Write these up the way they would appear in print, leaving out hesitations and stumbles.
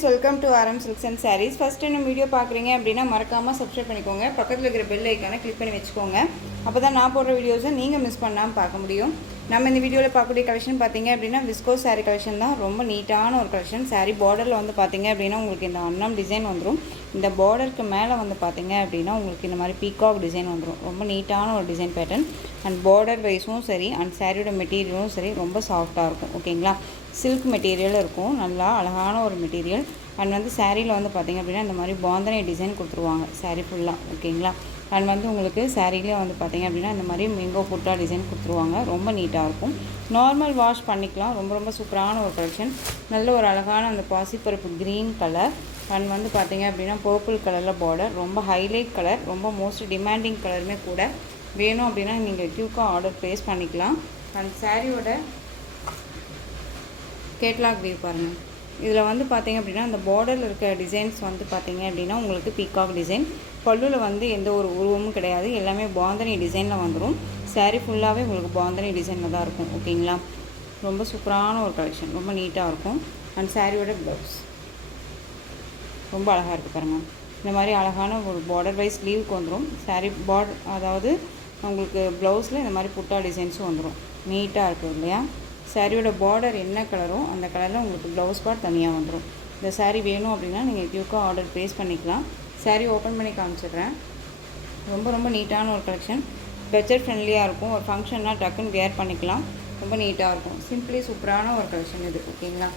Friends, welcome to RM silks and sarees. First time video பார்க்குறீங்க அப்படின்னா மறக்காமல் subscribe பண்ணிக்கோங்க. பக்கத்தில் இருக்கிற பெல் ஐக்கானை கிளிக் பண்ணி வச்சுக்கோங்க. அப்போ தான் நான் போடுற வீடியோஸை நீங்கள் மிஸ் பண்ணாமல் பார்க்க முடியும். நம்ம இந்த வீடியோவில் பார்க்கக்கூடிய கலெக்ஷன் பார்த்தீங்க அப்படின்னா விஸ்கோஸ் சாரீ கலெக்ஷன் தான். ரொம்ப நீட்டான ஒரு கலெக்ஷன். சாரீ பார்டரில் வந்து பார்த்தீங்க அப்படின்னா உங்களுக்கு இந்த அன்னம் டிசைன் வந்துடும். இந்த பார்டருக்கு மேலே வந்து பார்த்தீங்க அப்படின்னா உங்களுக்கு இந்த மாதிரி பீகாக் டிசைன் வந்துடும். ரொம்ப நீட்டான ஒரு டிசைன் பேட்டர்ன். அண்ட் பார்டர் வைஸும் சரி அண்ட் சாரியோட மெட்டீரியலும் சரி ரொம்ப சாஃப்டாக இருக்கும். ஓகேங்களா, சில்க் மெட்டீரியல் இருக்கும். நல்லா அழகான ஒரு மெட்டீரியல். அண்ட் வந்து சாரியில் வந்து பார்த்திங்க அப்படின்னா இந்த மாதிரி பாந்தனை டிசைன் கொடுத்துருவாங்க சாரீ ஃபுல்லாக. ஓகேங்களா, அண்ட் வந்து உங்களுக்கு சாரீலேயே வந்து பார்த்திங்க அப்படின்னா இந்த மாதிரி மேங்கோ புட்டா டிசைன் கொடுத்துருவாங்க. ரொம்ப நீட்டாக இருக்கும். நார்மல் வாஷ் பண்ணிக்கலாம். ரொம்ப ரொம்ப சூப்பரான ஒரு கலெக்ஷன். நல்ல ஒரு அழகான அந்த பாசிப்பருப்பு க்ரீன் கலர் அண்ட் வந்து பார்த்திங்க அப்படின்னா பர்பிள் கலரில் பார்டர். ரொம்ப ஹைலைட் கலர், ரொம்ப மோஸ்ட் டிமாண்டிங் கலருமே கூட. வேணும் அப்படின்னா நீங்கள் க்யூக்காக ஆர்டர் ப்ளேஸ் பண்ணிக்கலாம். அண்ட் சாரியோட கேட்லாக் வியூ பாருங்கள். இதில் வந்து பார்த்திங்க அப்படின்னா அந்த பார்டரில் இருக்க டிசைன்ஸ் வந்து பார்த்திங்க அப்படின்னா உங்களுக்கு பீகாக் டிசைன். பல்லுவில் வந்து எந்த ஒரு உருவமும் கிடையாது. எல்லாமே பாந்தனி டிசைனில் வந்துடும். சாரீ ஃபுல்லாகவே உங்களுக்கு பாந்தனி டிசைனில் தான் இருக்கும். ஓகேங்களா, ரொம்ப சூப்பரான ஒரு கலெக்ஷன். ரொம்ப நீட்டாக இருக்கும். அண்ட் சாரியோட ப்ளவுஸ் ரொம்ப அழகாக இருக்குது பாருங்கள். இந்த மாதிரி அழகான ஒரு பார்டர் வைஸ் ஸ்லீவுக்கு வந்துடும். சாரீ பார்டர், அதாவது உங்களுக்கு ப்ளவுஸில் இந்த மாதிரி புட்டா டிசைன்ஸும் வந்துடும். நீட்டாக இருக்குது இல்லையா. சாரியோட பார்டர் என்ன கலரோ அந்த கலரில் உங்களுக்கு ப்ளவுஸ் பார்ட் தனியாக வந்துடும். இந்த சாரீ வேணும் அப்படின்னா நீங்கள் க்யூக்காக ஆர்டர் ப்ளேஸ் பண்ணிக்கலாம். சாரீ ஓப்பன் பண்ணி காமிச்சிடுறேன். ரொம்ப ரொம்ப நீட்டான ஒரு கலெக்ஷன். பட்ஜெட் ஃப்ரெண்ட்லியாக இருக்கும். ஒரு ஃபங்க்ஷன்னா டக்குன்னு வேர் பண்ணிக்கலாம். ரொம்ப நீட்டாக இருக்கும். சிம்பிளி சூப்பரான ஒரு கலெக்ஷன் இது. ஓகேங்களா,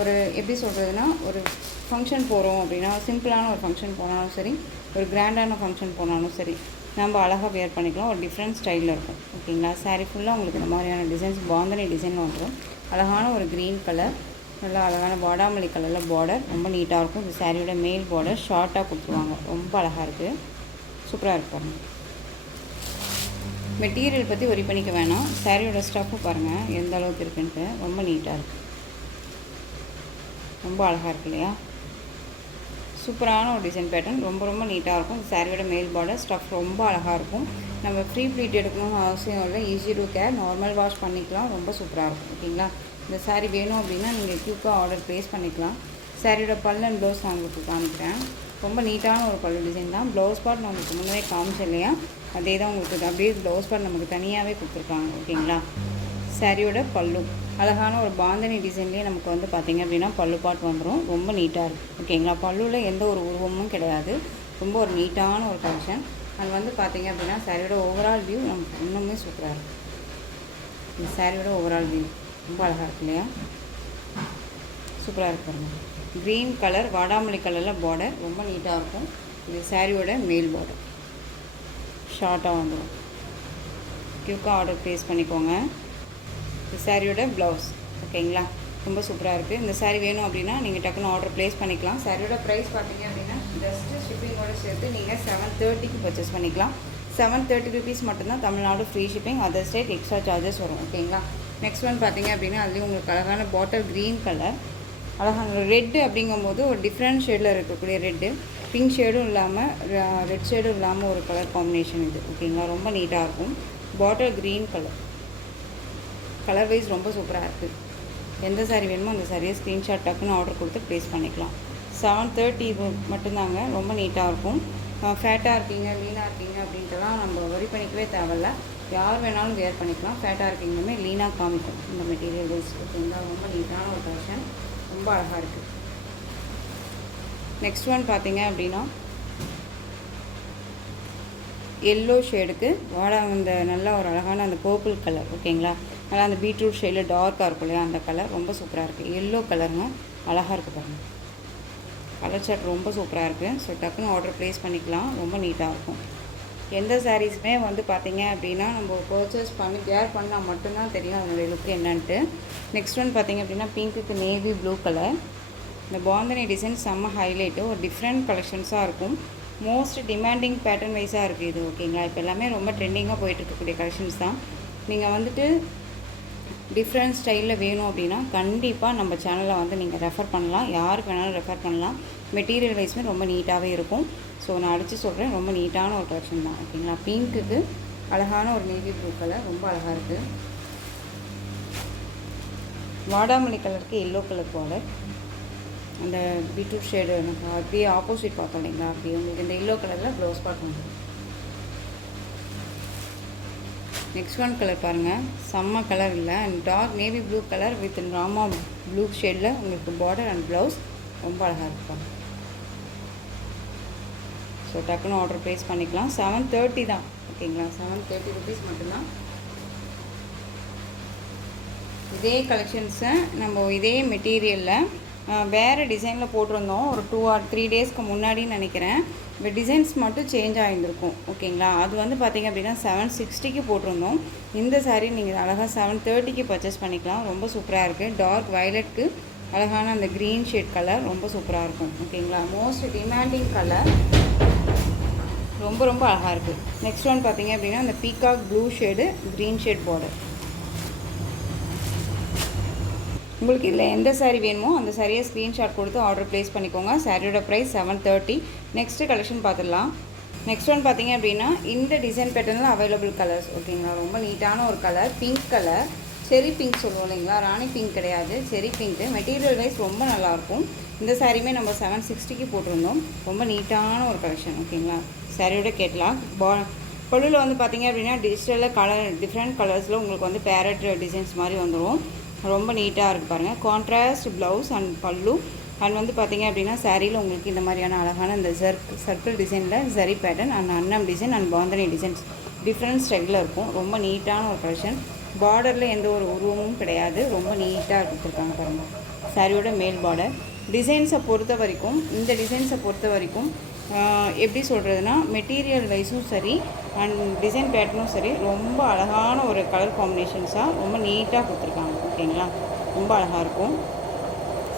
ஒரு எப்படி சொல்கிறதுனா, ஒரு ஃபங்க்ஷன் போகிறோம் அப்படின்னா, சிம்பிளான ஒரு ஃபங்க்ஷன் போனாலும் சரி, ஒரு கிராண்டான ஃபங்க்ஷன் போனாலும் சரி, நம்ம அழகாக வேர் பண்ணிக்கலாம். ஒரு டிஃப்ரெண்ட் ஸ்டைலில் இருக்கும். ஓகேங்களா, சாரீ ஃபுல்லாக உங்களுக்கு இந்த மாதிரியான டிசைன்ஸ் பாந்தனி டிசைன் வந்துடும். அழகான ஒரு க்ரீன் கலர், நல்லா அழகான வாடாமல்லி கலரில் பார்டர். ரொம்ப நீட்டாக இருக்கும். இந்த சாரியோட மேல் பார்டர் ஷார்ட்டாக கொடுத்துருவாங்க. ரொம்ப அழகாக இருக்குது. சூப்பராக இருக்கு பாருங்கள். மெட்டீரியல் பற்றி ஒரி பண்ணிக்க வேணாம். சாரியோட ஸ்டஃப்பு பாருங்கள் எந்த அளவுக்கு இருக்குன்ட்டு. ரொம்ப நீட்டாக இருக்குது. ரொம்ப அழகாக இருக்கு இல்லையா. சூப்பரான ஒரு டிசைன் பேட்டர்ன். ரொம்ப ரொம்ப நீட்டாக இருக்கும். சாரியோட மேல் பார்டர் ஸ்டஃப் ரொம்ப அழகாக இருக்கும். நம்ம ஃப்ரீ ப்ளீட் எடுக்கணும்னு அவசியம் இல்லை. Easy to care, normal wash பண்ணிக்கலாம். ரொம்ப சூப்பராக இருக்கும். ஓகேங்களா, இந்த சாரீ வேணும் அப்படின்னா நீங்கள் க்யூக்காக ஆர்டர் ப்ளேஸ் பண்ணிக்கலாம். சாரியோட பல்லு அண்ட் ப்ளவுஸ் நான் உங்களுக்கு காமிக்கிறேன். ரொம்ப நீட்டான ஒரு பல்லு டிசைன் தான். ப்ளவுஸ் பார்ட் நான் உங்களுக்கு முன்னே காமிச்சேன் இல்லையா, அதே தான் உங்களுக்கு அப்படியே ப்ளவுஸ் பார்ட் நமக்கு தனியாகவே கொடுத்துருக்காங்க. ஓகேங்களா, சாரியோட பல்லு அழகான ஒரு பாந்தனி டிசைன்லேயே நமக்கு வந்து பார்த்திங்க அப்படின்னா பல்லு பாட் வந்துடும். ரொம்ப நீட்டாக இருக்குது. ஓகேங்களா, பல்லுவில் எந்த ஒரு உருவமும் கிடையாது. ரொம்ப ஒரு நீட்டான ஒரு கலெக்ஷன். அது வந்து பார்த்திங்க அப்படின்னா சாரியோட ஓவரால் வியூ நமக்கு இன்னுமே சூப்பராக இருக்குது. இந்த சாரியோட ஓவரால் வியூ ரொம்ப அழகாக இருக்கு இல்லையா. சூப்பராக இருக்கு பாருங்கள். க்ரீன் கலர் வாடாமல்லி கலரில் பார்டர். ரொம்ப நீட்டாக இருக்கும். இது சாரியோட மேல் பார்டர் ஷார்ட்டாக வந்துடும். க்யூக்காக ஆர்டர் ப்ளேஸ் பண்ணிக்கோங்க. இந்த சாரியோட ப்ளவுஸ். ஓகேங்களா, ரொம்ப சூப்பராக இருக்குது. இந்த சாரீ வேணும் அப்படின்னா நீங்கள் டக்குன்னு ஆர்டர் ப்ளேஸ் பண்ணிக்கலாம். சாரியோட ப்ரைஸ் பார்த்தீங்க அப்படின்னா ஜஸ்ட்டு ஷிப்பிங்கோடு சேர்த்து நீங்கள் 730க்கு பர்ச்சேஸ் பண்ணிக்கலாம். 730 ருபீஸ் மட்டும்தான். Tamil Nadu free shipping. Other state extra charges வரும். ஓகேங்களா, நெக்ஸ்ட் ஒன் பார்த்தீங்க அப்படின்னா அதுலேயும் உங்களுக்கு அழகான பாட்டில் க்ரீன் கலர். அழகான ரெட்டு அப்படிங்கும்போது ஒரு டிஃப்ரெண்ட் ஷேடில் இருக்கக்கூடிய ரெட்டு. பிங்க் ஷேடும் இல்லாமல் ரெட் ஷேடும் இல்லாமல் ஒரு கலர் காம்பினேஷன் இது. ஓகேங்களா, ரொம்ப நீட்டாக இருக்கும். Bottle green colour. Colour wise ரொம்ப சூப்பராக இருக்குது. எந்த சாரீ வேணுமோ அந்த சாரியை ஸ்க்ரீன்ஷாட் டக்குன்னு ஆர்டர் கொடுத்து ப்ளேஸ் பண்ணிக்கலாம். 730 மட்டும்தாங்க. ரொம்ப நீட்டாக இருக்கும். ஃபேட்டாக இருக்கீங்க, லீனாக இருக்கீங்க அப்படின்ட்டுலாம் நம்ம வரி பண்ணிக்கவே தேவையில்ல. யார் வேணாலும் வேர் பண்ணிக்கலாம். ஃபேட்டாக இருக்கீங்களுமே லீனாக காமிக்கும் இந்த மெட்டீரியல் வைஸ். ஓகேங்களா, ரொம்ப நீட்டான ஒரு கலெக்ஷன். ரொம்ப அழகாக இருக்குது. நெக்ஸ்ட் ஒன் பார்த்தீங்க அப்படின்னா எல்லோ ஷேடுக்கு இந்த நல்ல ஒரு அழகான அந்த பர்பிள் கலர். ஓகேங்களா, நல்லா அந்த பீட்ரூட் ஷேடில் டார்க்காக இருக்கும் இல்லையா, அந்த கலர் ரொம்ப சூப்பராக இருக்குது. எல்லோ கலருங்க, அழகாக இருக்குது பாருங்கள். கலர் சார்ட் ரொம்ப சூப்பராக இருக்குது. ஸோ டக்குன்னு ஆர்டர் ப்ளேஸ் பண்ணிக்கலாம். ரொம்ப நீட்டாக இருக்கும். எந்த சாரீஸுமே வந்து பார்த்திங்க அப்படின்னா நம்ம பர்ச்சேஸ் பண்ணி கேர் பண்ணால் மட்டும்தான் தெரியும் அதனுடைய லுக் என்னன்ட்டு. நெக்ஸ்ட் ஒன் பார்த்திங்க அப்படின்னா பிங்க்குக்கு நேவி ப்ளூ கலர். இந்த பாந்தனி டிசைன் செம்ம ஹைலைட்டு. ஒரு டிஃப்ரெண்ட் கலெக்ஷன்ஸாக இருக்கும். மோஸ்ட் டிமாண்டிங் பேட்டர்ன் வைஸாக இருக்குது இது. ஓகேங்களா, இப்போ எல்லாமே ரொம்ப ட்ரெண்டிங்காக போயிட்டு இருக்கக்கூடிய கலெக்ஷன்ஸ் தான். நீங்கள் வந்துட்டு டிஃப்ரெண்ட் ஸ்டைலில் வேணும் அப்படின்னா கண்டிப்பாக நம்ம சேனலில் வந்து நீங்கள் ரெஃபர் பண்ணலாம். யாருக்கு வேணாலும் ரெஃபர் பண்ணலாம். மெட்டீரியல் வைஸுமே ரொம்ப நீட்டாகவே இருக்கும். ஸோ நான் அடித்து சொல்கிறேன், ரொம்ப நீட்டான ஒரு கலெக்ஷன் தான். ஓகேங்களா, பிங்க்குக்கு அழகான ஒரு நேவி ப்ளூ கலர். ரொம்ப அழகாக இருக்குது. வாடாமல்லி கலருக்கு எல்லோ கலர் பார்டர். அந்த பீட்ரூட் ஷேடு எனக்கு அப்படியே ஆப்போசிட் பார்த்தோம் இல்லைங்களா, அப்படியே உங்களுக்கு இந்த எல்லோ கலரில் ப்ளவுஸ் பார்ட் வந்துடும். நெக்ஸ்ட் ஒன் கலர் பாருங்கள், செம்ம கலர் இல்லை, and dark navy blue colour with Rama blue ஷேடில் உங்களுக்கு பார்டர் அண்ட் ப்ளவுஸ் ரொம்ப அழகாக இருப்பாங்க. ஸோ டக்குன்னு ஆர்டர் ப்ளேஸ் பண்ணிக்கலாம். 730 தான் ஓகேங்களா, 730 ருபீஸ் மட்டும்தான். இதே கலெக்ஷன்ஸை நம்ம இதே மெட்டீரியலில் வேறு டிசைனில் போட்டிருந்தோம் ஒரு 2 or 3 டேஸ்க்கு முன்னாடின்னு நினைக்கிறேன். இப்போ டிசைன்ஸ் மட்டும் சேஞ்ச் ஆகியிருந்திருக்கும் ஓகேங்களா. அது வந்து பார்த்திங்க அப்படின்னா 760க்கு போட்டிருந்தோம். இந்த சாரீ நீங்கள் அழகாக 730க்கு பர்ச்சேஸ் பண்ணிக்கலாம். ரொம்ப சூப்பராக இருக்குது. டார்க் வயலட்க்கு அழகான அந்த க்ரீன் ஷேட் கலர் ரொம்ப சூப்பராக இருக்கும் ஓகேங்களா. மோஸ்ட் டிமாண்டிங் கலர், ரொம்ப ரொம்ப அழகாக இருக்குது. நெக்ஸ்ட் ஒன் பார்த்திங்க அப்படின்னா அந்த peacock blue shade green shade border. உங்களுக்கு இதில் எந்த சாரீ வேணுமோ அந்த சாரியை ஸ்க்ரீன்ஷாட் கொடுத்து ஆர்டர் ப்ளேஸ் பண்ணிக்கோங்க. சாரியோட ப்ரைஸ் 730. நெக்ஸ்ட்டு கலெக்ஷன் பார்த்துடலாம். நெக்ஸ்ட் ஒன் பார்த்திங்க அப்படின்னா இந்த டிசைன் பேட்டர்னில் அவைலபிள் கலர்ஸ் ஓகேங்களா. ரொம்ப நீட்டான ஒரு கலர், பிங்க் கலர், செரி பிங்க் சொல்லுவோம் இல்லைங்களா, ராணி பிங்க் கிடையாது, செரி பிங்க்கு. மெட்டீரியல் வைஸ் ரொம்ப நல்லாயிருக்கும். இந்த சாரியுமே நம்ம 760க்கு போட்டிருந்தோம். ரொம்ப நீட்டான ஒரு கலெக்ஷன் ஓகேங்களா. சாரியோட கேட்லாக் பல்லுவில் வந்து பார்த்திங்க அப்படின்னா டிஜிட்டலில் கலர் டிஃப்ரெண்ட் கலர்ஸில் உங்களுக்கு வந்து பேரட் டிசைன்ஸ் மாதிரி வந்துடும். ரொம்ப நீட்டாக இருக்குது பாருங்கள். கான்ட்ராஸ்ட் ப்ளவுஸ் அண்ட் பல்லு அண்ட் வந்து பார்த்திங்க அப்படின்னா சாரியில் உங்களுக்கு இந்த மாதிரியான அழகான இந்த சர்க்கிள் டிசைனில் ஜரி பேட்டர்ன் அண்ட் அன்னம் design and bandhani designs different ஸ்டைலில் இருக்கும். ரொம்ப நீட்டான ஒரு கலெக்ஷன். பார்டரில் எந்த ஒரு உருவமும் கிடையாது, ரொம்ப நீட்டாக கொடுத்துருக்காங்க பாருங்கள். சாரியோட மேல் பார்டர் டிசைன்ஸை பொறுத்த வரைக்கும், இந்த டிசைன்ஸை பொறுத்த வரைக்கும் எப்படி சொல்கிறதுனா மெட்டீரியல் வைஸும் சரி அண்ட் டிசைன் பேட்டர்னும் சரி ரொம்ப அழகான ஒரு கலர் காம்பினேஷன்ஸாக ரொம்ப நீட்டாக கொடுத்துருக்காங்க ஓகேங்களா. ரொம்ப அழகாக இருக்கும்.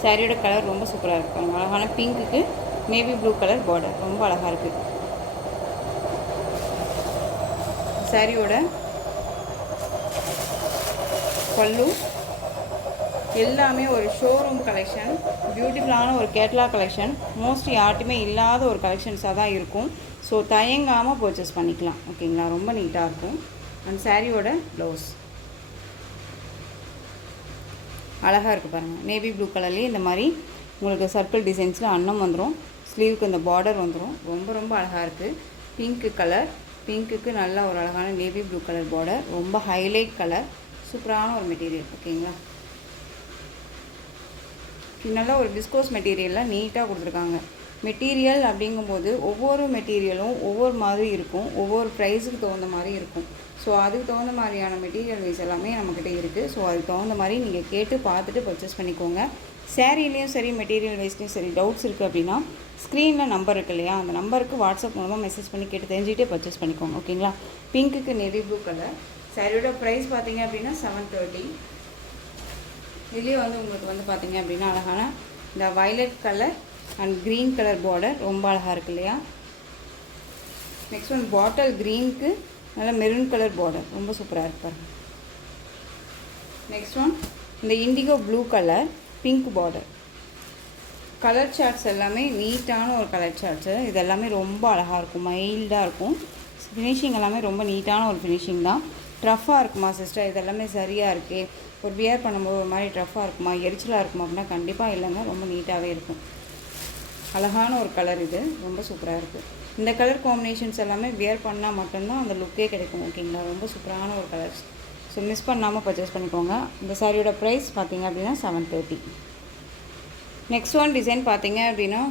சாரியோட கலர் ரொம்ப சூப்பராக இருக்கும். அழகான பிங்க்குக்கு நேவி ப்ளூ கலர் பார்டர் ரொம்ப அழகாக இருக்குது. சாரியோட பல்லு எல்லாமே ஒரு ஷோரூம் கலெக்ஷன், பியூட்டிஃபுல்லான ஒரு கேட்லாக் கலெக்ஷன். மோஸ்ட்லி யார்ட்டுமே இல்லாத ஒரு கலெக்ஷன்ஸாக தான் இருக்கும். ஸோ தயங்காமல் பர்ச்சேஸ் பண்ணிக்கலாம் ஓகேங்களா. ரொம்ப நீட்டாக இருக்கும். அண்ட் சாரியோட ப்ளவுஸ் அழகாக இருக்குது பாருங்கள். நேவி ப்ளூ கலர்லேயே இந்த மாதிரி உங்களுக்கு சர்க்கிள் டிசைன்ஸில் அன்னம் வந்துடும். ஸ்லீவுக்கு இந்த பார்டர் வந்துடும். ரொம்ப ரொம்ப அழகாக இருக்குது. பிங்க்கு கலர், பிங்க்குக்கு நல்ல ஒரு அழகான நேவி ப்ளூ கலர் பார்டர். ரொம்ப ஹைலைட் கலர், சூப்பரான ஒரு மெட்டீரியல் ஓகேங்களா. நல்லா ஒரு விஸ்கோஸ் மெட்டீரியலில் நீட்டாக கொடுத்துருக்காங்க. மெட்டீரியல் அப்படிங்கும்போது ஒவ்வொரு மெட்டீரியலும் ஒவ்வொரு மாதிரி இருக்கும், ஒவ்வொரு ப்ரைஸுக்கு தகுந்த மாதிரி இருக்கும். ஸோ அதுக்கு தகுந்த மாதிரியான மெட்டீரியல் வைஸ் எல்லாமே நம்மக்கிட்ட இருக்குது. ஸோ அதுக்கு தகுந்த மாதிரி நீங்கள் கேட்டு பார்த்துட்டு பர்ச்சேஸ் பண்ணிக்கோங்க. சேரீலேயும் சரி மெட்டீரியல் வைஸ்லேயும் சரி டவுட்ஸ் இருக்குது அப்படின்னா ஸ்க்ரீனில் நம்பர் இருக்குது இல்லையா, அந்த நம்பருக்கு வாட்ஸ்அப் மூலமாக மெசேஜ் பண்ணி கேட்டு தெரிஞ்சுக்கிட்டே பர்ச்சேஸ் பண்ணிக்கோங்க ஓகேங்களா. பிங்க்குக்கு நேவி ப்ளூ கலர். சாரியோட ப்ரைஸ் பார்த்திங்க அப்படின்னா 730. இதுலேயே வந்து உங்களுக்கு வந்து பார்த்திங்க அப்படின்னா அழகான இந்த violet colour and green colour border ரொம்ப அழகாக இருக்குது இல்லையா. நெக்ஸ்ட் ஒன் பாட்டில் க்ரீனுக்கு நல்ல மெரூன் கலர் பார்டர் ரொம்ப சூப்பராக இருப்பார். நெக்ஸ்ட் ஒன் இந்த indigo blue colour pink border. Colour charts எல்லாமே நீட்டான ஒரு கலர் சார்ட்ஸு. இது எல்லாமே ரொம்ப அழகாக இருக்கும், மைல்டாக இருக்கும். ஃபினிஷிங் எல்லாமே ரொம்ப நீட்டான ஒரு ஃபினிஷிங் தான். ட்ரஃபாக இருக்குமா சிஸ்டர், இது எல்லாமே சரியாக இருக்குது, ஒரு வியர் பண்ணும்போது ஒரு மாதிரி ட்ரஃபாக இருக்குமா, எரிச்சலாக இருக்குமா அப்படின்னா கண்டிப்பாக இல்லைங்க, ரொம்ப நீட்டாகவே இருக்கும். அழகான ஒரு கலர், இது ரொம்ப சூப்பராக இருக்குது. இந்த கலர் காம்பினேஷன்ஸ் எல்லாமே வியர் பண்ணால் மட்டும்தான் அந்த லுக்கே கிடைக்கும் ஓகேங்களா. ரொம்ப சூப்பரான ஒரு கலர்ஸ். ஸோ மிஸ் பண்ணாமல் பர்ச்சேஸ் பண்ணிக்கோங்க. இந்த சாரியோட ப்ரைஸ் பார்த்திங்க அப்படின்னா 730. நெக்ஸ்ட் ஒன் டிசைன் பார்த்திங்க அப்படின்னா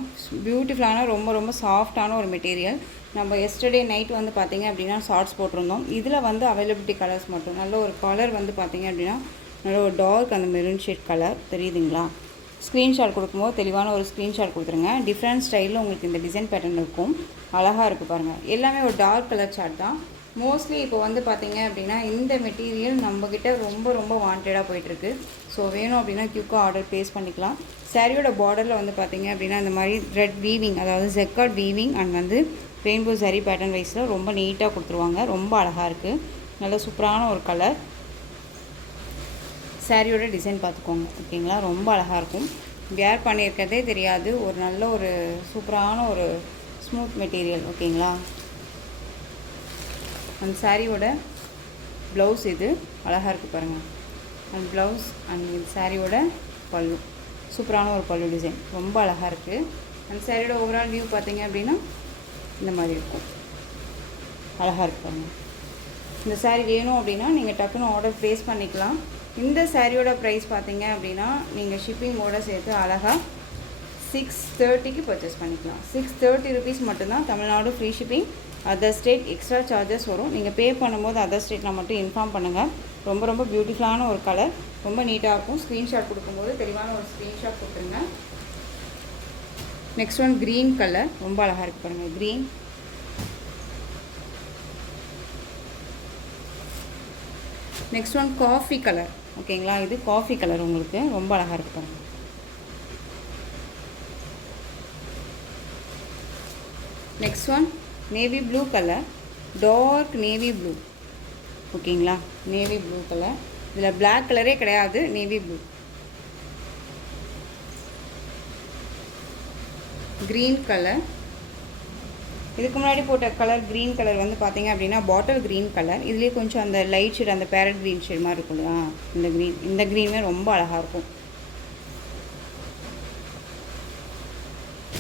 பியூட்டிஃபுல்லான ரொம்ப ரொம்ப சாஃப்டான ஒரு மெட்டீரியல். நம்ம எஸ்டர்டே நைட் வந்து பார்த்திங்க அப்படின்னா ஷார்ட்ஸ் போட்டிருந்தோம். இதில் வந்து அவைலபிலிட்டி கலர்ஸ் மட்டும். நல்ல ஒரு கலர் வந்து பார்த்திங்க அப்படின்னா நல்ல ஒரு டார்க் அந்த மெரூன் ஷேட் கலர் தெரியுதுங்களா. ஸ்க்ரீன்ஷாட் கொடுக்கும்போது தெளிவான ஒரு ஸ்க்ரீன்ஷாட் கொடுத்துருங்க. டிஃப்ரெண்ட் ஸ்டைலில் உங்களுக்கு இந்த டிசைன் பேட்டர்ன் இருக்கும். அழகாக இருக்குது பாருங்கள். எல்லாமே ஒரு டார்க் கலர் சார்ட் தான். மோஸ்ட்லி இப்போ வந்து பார்த்திங்க அப்படின்னா இந்த மெட்டீரியல் நம்மக்கிட்ட ரொம்ப ரொம்ப வாண்டடாக போயிட்டுருக்கு. ஸோ வேணும் அப்படின்னா குயிக்காக ஆர்டர் ப்ளேஸ் பண்ணிக்கலாம். சாரியோட பார்டரில் வந்து பார்த்திங்க அப்படின்னா இந்த மாதிரி ரெட் வீவிங், அதாவது ஜெக்கார்ட் வீவிங் அண்ட் வந்து ரெயின்போ சரி பேட்டர்ன் வைஸில் ரொம்ப நீட்டாக கொடுத்துருவாங்க. ரொம்ப அழகாக இருக்குது. நல்ல சூப்பரான ஒரு கலர். சாரியோட டிசைன் பார்த்துக்கோங்க ஓகேங்களா. ரொம்ப அழகாக இருக்கும். வேர் பண்ணியிருக்கிறதே தெரியாது. ஒரு நல்ல ஒரு சூப்பரான ஒரு ஸ்மூத் மெட்டீரியல் ஓகேங்களா. அந்த சாரியோட ப்ளவுஸ் இது அழகாக இருக்குது பாருங்கள். அண்ட் ப்ளவுஸ் அண்ட் சாரியோட பல்லு சூப்பரான ஒரு பல்லு டிசைன், ரொம்ப அழகாக இருக்குது. அந்த சாரியோட ஓவரால் வியூ பார்த்தீங்க அப்படின்னா இந்த மாதிரி இருக்கும், அழகாக இருக்கு பாருங்கள். இந்த சாரீ வேணும் அப்படின்னா நீங்கள் டக்குன்னு ஆர்டர் ப்ளேஸ் பண்ணிக்கலாம். இந்த சாரியோட ப்ரைஸ் பார்த்தீங்க அப்படின்னா நீங்கள் ஷிப்பிங்கோடு சேர்த்து அழகாக 630க்கு பர்ச்சேஸ் பண்ணிக்கலாம். 630 ருபீஸ் மட்டும்தான். Tamil Nadu free shipping. Other state extra charges வரும். நீங்கள் பே பண்ணும்போது அதர் ஸ்டேட்டில் மட்டும் இன்ஃபார்ம் பண்ணுங்கள். ரொம்ப ரொம்ப பியூட்டிஃபுல்லான ஒரு கலர், ரொம்ப நீட்டாக இருக்கும். ஸ்க்ரீன்ஷாட் கொடுக்கும்போது தெளிவான ஒரு ஸ்க்ரீன்ஷாட் கொடுத்துருங்க. நெக்ஸ்ட் ஒன் க்ரீன் கலர், ரொம்ப அழகாக இருக்குது பாருங்கள். Green, next one coffee colour. ஓகேங்களா, இது காஃபி கலர் உங்களுக்கு ரொம்ப அழகாக இருக்குது பாருங்கள். Next one navy blue colour, dark navy blue. ஓகேங்களா, நேவி ப்ளூ கலர். இதில் பிளாக் கலரே கிடையாது, நேவி ப்ளூ. க்ரீன் கலர், இதுக்கு முன்னாடி போட்ட கலர் க்ரீன் கலர் வந்து பார்த்தீங்க அப்படின்னா பாட்டில் க்ரீன் கலர். இதுலேயே கொஞ்சம் அந்த லைட் ஷேட், அந்த பேரட் க்ரீன் ஷேட் மாதிரி இருக்கும் இல்லையா, இந்த க்ரீனுமே ரொம்ப அழகாக இருக்கும்.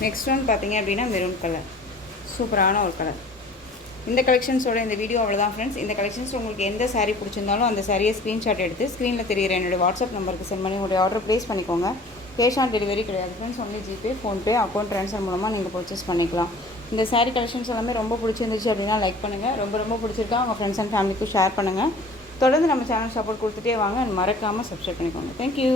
நெக்ஸ்ட் ஒன் பார்த்தீங்க அப்படின்னா மெரூன் கலர், சூப்பரான ஒரு கலர். இந்த கலெக்ஷன்ஸோட இந்த வீடியோ அவ்வளோதான் ஃப்ரெண்ட்ஸ். இந்த கலெக்ஷன்ஸ் உங்களுக்கு எந்த சாரீ பிடிச்சிருந்தாலும் அந்த சாரியை ஸ்க்ரீன்ஷாட் எடுத்து ஸ்க்ரீனில் தெரிகிற என்னோடய வாட்ஸ்அப் நம்பருக்கு சென்ட் பண்ணி உங்களுடைய ஆர்டர் ப்ளேஸ் பண்ணிக்கோங்க. கேஷ் ஆன் டெலிவரி கிடையாது friends, only GPay, PhonePe, account transfer மூலமாக நீங்கள் பர்ச்சேஸ் பண்ணிக்கலாம். இந்த சாரீ கலெக்ஷன்ஸ் எல்லாமே ரொம்ப பிடிச்சிருந்துச்சு அப்படின்னா லைக் பண்ணுங்கள். ரொம்ப ரொம்ப பிடிச்சிருக்கா உங்கள் ஃப்ரெண்ட்ஸ் அண்ட் ஃபேமிலிக்கும் ஷேர் பண்ணுங்கள். தொடர்ந்து நம்ம சேனல் சப்போர்ட் கொடுத்துட்டே வாங்க. மறக்காமல் சப்ஸ்கிரைப் பண்ணிக்கோங்க. தேங்க்யூ.